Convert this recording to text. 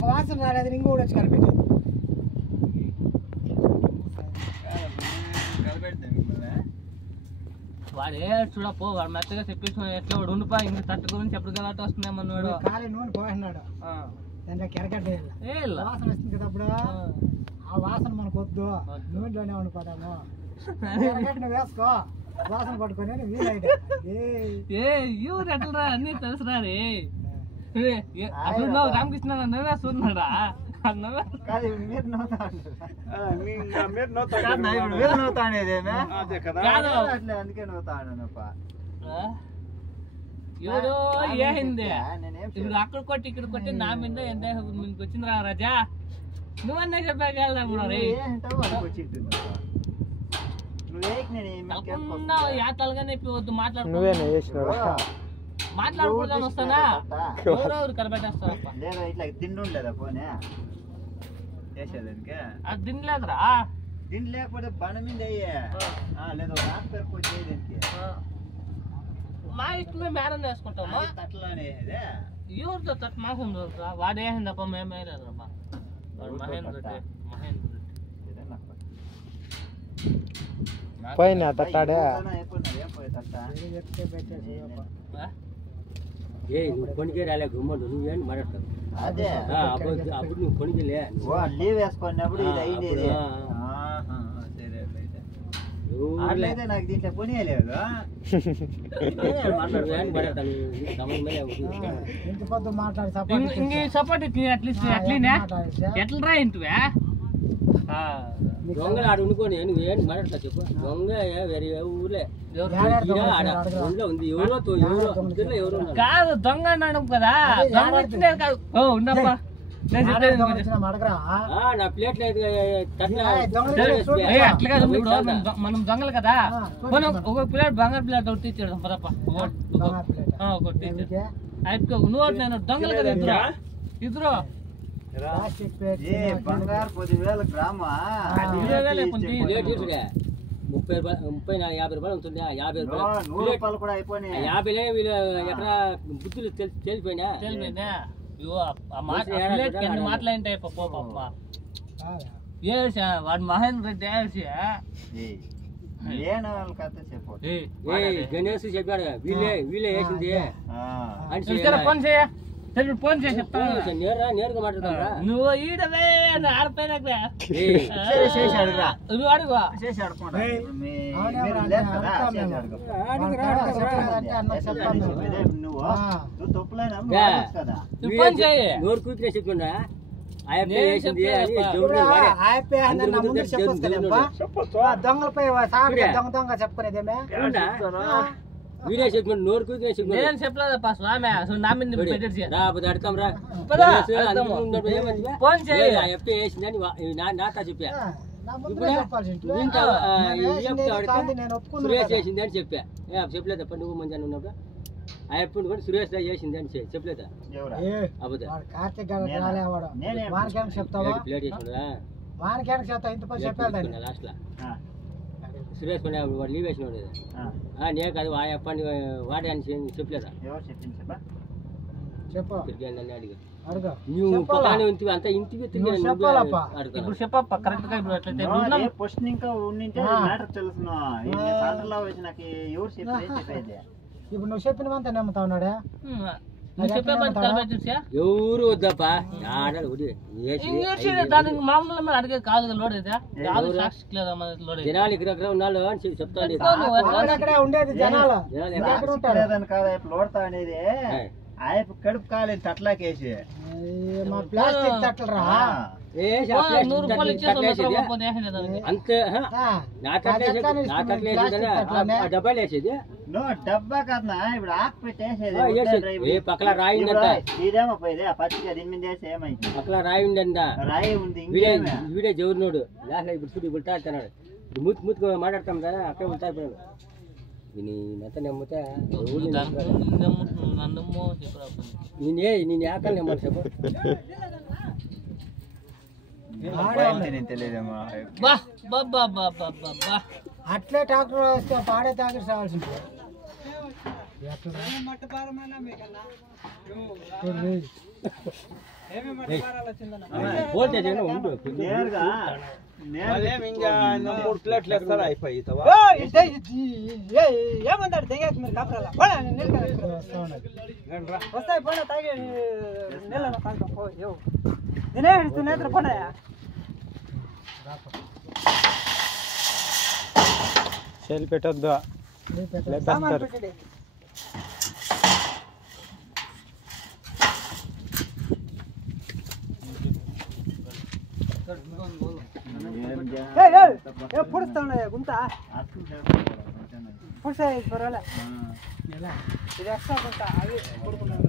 వాసన రాలేదు ఇంకో కూడా వచ్చి కలిపెట్టాను వాడే చూడపో వాడు మెత్తగా తెప్పించుకుని ఎట్లా వాడు ఉండిపో ఇంక తట్టు గురించి ఎప్పుడు గలాట వస్తుందేమన్నాడు కాలే నూనె పోతున్నాడు దాంట్లో కెరకడ్డ వాసన వస్తుంది కదా అప్పుడు ఆ వాసన మనకు వద్దు నూనెలోనే ఉండిపోతాము నువ్వు వేసుకో వాసన పట్టుకొని వీలైతే ఎవరు ఎట్లా అన్ని తెలుసురా రే అసలు రామకృష్ణ నవ్వే చూస్తున్నాడా ఎవరో ఏంది ఇప్పుడు అక్కడ కొట్టి ఇక్కడ కొట్టి నా మీద ఎంత మీకు వచ్చిందిరా రాజా నువ్వన్నా చెప్పాక తలగా నొప్పి వద్దు మాట్లాడుకుందాం వస్తానా ఎవరెవరు కనబెట్టేస్తారప్ప ఇట్లా తిండి ఉండలేదా పోనీ చేసేదానికి అది తినలేదురా తిండి లేకపోతే బండ మీద అయ్యే లేదు రాత్రికి వచ్చేదానికి మా ఇష్టమే మేడం వేసుకుంటాము అట్లానే ఎవరితో తట్టు మాసం రోజురా వాడు వేసిందప్ప మేము వేయలేదమ్మా వాడు మహేంద్ర రెడ్డి పోయినా తట్టాడే నువ్వు కొనికే రాలే గుమ్మడు నువ్వేంటి మాట్లాడతావు అదే అప్పుడు నువ్వు కొనికెళ్ళే లీవ్ వేసుకున్నప్పుడు ఇది అయింది అట్లయితే నాకు దీంట్లో కొనియలేదు సపోర్ట్ అట్లీస్ట్ అట్లీనే ఎట్లా ఇంటివే దొంగలు ఆడ ఉండుకొని నువ్వేంటి మాట్లాడతా చెప్పు దొంగ వేరే ఊర్లే ఉంది ఎవరో ఎవరో కాదు దొంగ అన్నాడు కదా దొంగ వచ్చింది కాదు ఉండప్పా నా ప్లేట్లు అట్లా కాదు మనం దొంగలు కదా మనం ఒక ప్లేట్ బంగారు ప్లేట్ ఒకటి తీర్చాడు పదప్ప ఒకటి నువ్వు నేను దొంగలు కదా ఇద్దరు బంగారు 10,000 గ్రామా 30 రూపాయలు 50 రూపాయలు ఉంటుంది 50 రూపాయలు కూడా అయిపోయినాయి 50 వీళ్ళు ఎక్కడ బుద్ధులు తెలిసిపోయినా మాట్లాడింటే వాడు మహేంద్ర రెడ్డి గణేష్ చెప్పాడు వీళ్ళే వేసింది ఫోన్ చేయ ఫోన్ చేసి చెప్తాను నేరుగా మాట్లాడతా నువ్వు ఈడవే ఆడపోయినా నువ్వు అడుగు ఫోన్ చేయి నోరు కూర్చునే చెప్తున్నా దొంగలపై దొంగ చెప్పుకునేదేమే వీడియో చెప్పండి నోరు కూర్చునే చెప్పి నేను చెప్పలేదప్ప స్వామి అసలు నా మీద అడతాం రా ఫోన్ చేయి వేసిందని నాతో చెప్పా సురేష్ చేసింది అని చెప్పా చెప్పలేదప్ప నువ్వు మంచి ఉన్నప్పుడు ఆ ఎప్పుడు కూడా సురేష్ చేసింది అని చెప్పలేదా లాస్ట్ లా సురేష్ వాడు లీవ్ వేసినాడు నేను కాదు ఆ అప్పని వాడే అని చెప్పలేదా అడిగా నువ్వు అంతా ఇంటికి చెప్పప్ప కరెక్ట్ గా క్వశ్చన్ ఇంకా ఉండింటే మ్యాటర్ తెలుసునా నాకు ఎవరు చెప్పేది ఇప్పుడు నువ్వు చెప్పినవంతా నమ్ముతా ఉన్నాడా ఎవరు వద్దప్పా దానికి మామూలు అడిగే కాదు లోడ్ జనాలు ఇక్కడ ఉన్నాళ్ళు అని చెప్తాను ఉండేది జనాలు లోడతా అనేది ఆయప్ప కడుపు కాలేదు తట్లాకేసి ప్లాస్టిక్ తట్లరా డబ్బాలు వేసేది డబ్బా కదా ఇప్పుడు ఆకు పెట్టేసేది పక్కల రాయి ఇదేమో పోయేది పచ్చిగా దీని మీద వేసి ఏమైంది పక్కల రాయి ఉందంట రాయి ఉంది వీడే జవురునోడు లాస్ట్ ఇప్పుడు చూడు ఉల్టాడుతున్నాడు మూతి మూతికి మాట్లాడతాం కదా అక్కడే ఉల్టాడిపోయాడు నేనంతా నమ్ముతా నేను ఆకలి నమ్మను చెప్పు అట్లే డాక్టర్ వస్తే పాడే తాగి రావాల్సింది వోల్టేజ్ ఏమో ఉండు నేరుగా ఏమంటాడు తెగేసి మీరు కాపురాలా వస్తాయి పోనా తాగి నీళ్ళలో తాగుతాం పో నేనే నేత్ర పోనాయా చేలు పెట్టొద్దు సామాన్ పెట్టండి పుడుస్తా ఉన్నాయా గుంత పుడిసాయి పర్వాలే ఇది ఎక్స్ట్రా గుంత అవి పుడుకున్నాను